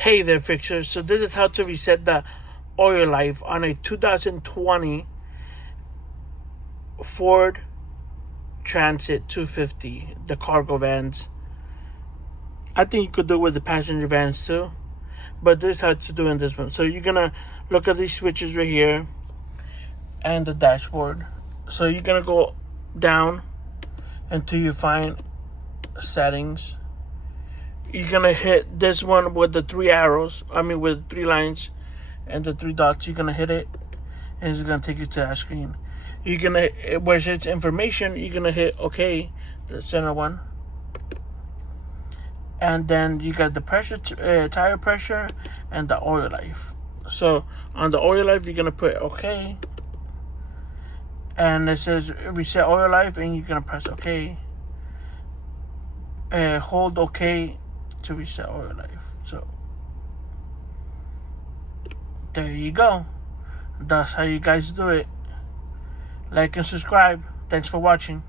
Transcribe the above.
Hey there, fixers. So this is how to reset the oil life on a 2020 Ford Transit 250, the cargo vans. I think you could do it with the passenger vans too, but this is how to do in this one. So you're gonna look at these switches right here and the dashboard. So you're gonna go down until you find settings. You're gonna hit this one with the three arrows. With three lines and the three dots. You're gonna hit it, and it's gonna take you to that screen. You're gonna, where it says information, you're gonna hit OK, the center one, and then you got the pressure, tire pressure, and the oil life. So on the oil life, you're gonna put OK, and it says reset oil life, and you're gonna press OK. Hold OK to reset oil life. So there you go. That's how you guys do it. Like and subscribe. Thanks for watching.